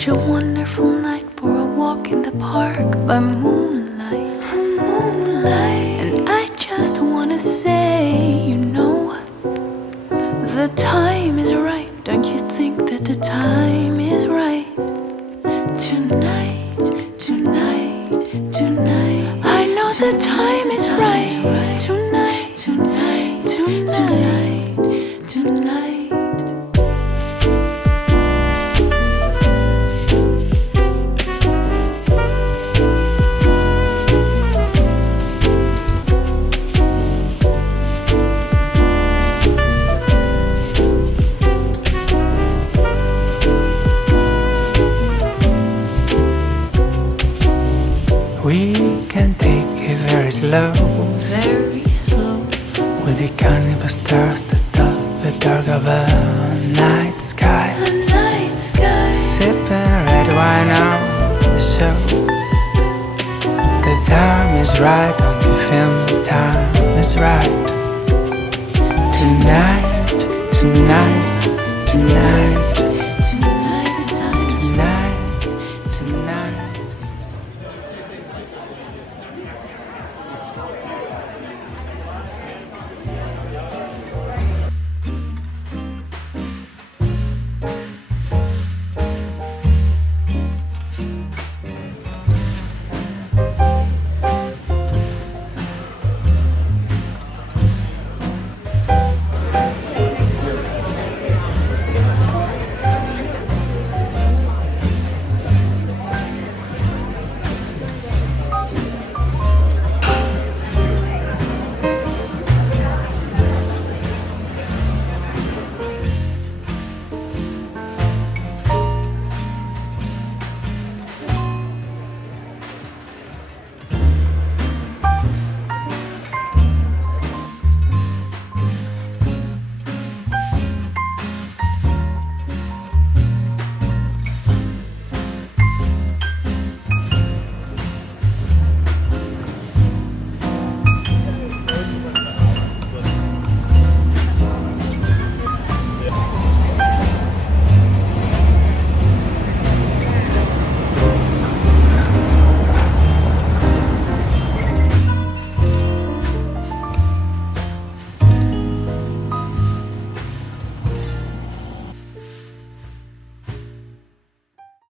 such a wonderful night for a walk in the park by moonlight. And I just wanna say, you know, the time is right. Don't you think that the time is right? Tonight, tonight, tonight. I know the time is right. Tonight, tonight, tonight, tonight. We can take it very slow. Very slow. We'll be counting the stars that dot the dark of a night sky. A night sky. Sipping red wine on the show. The time is right, don't you feel the time is right? Tonight, tonight, tonight.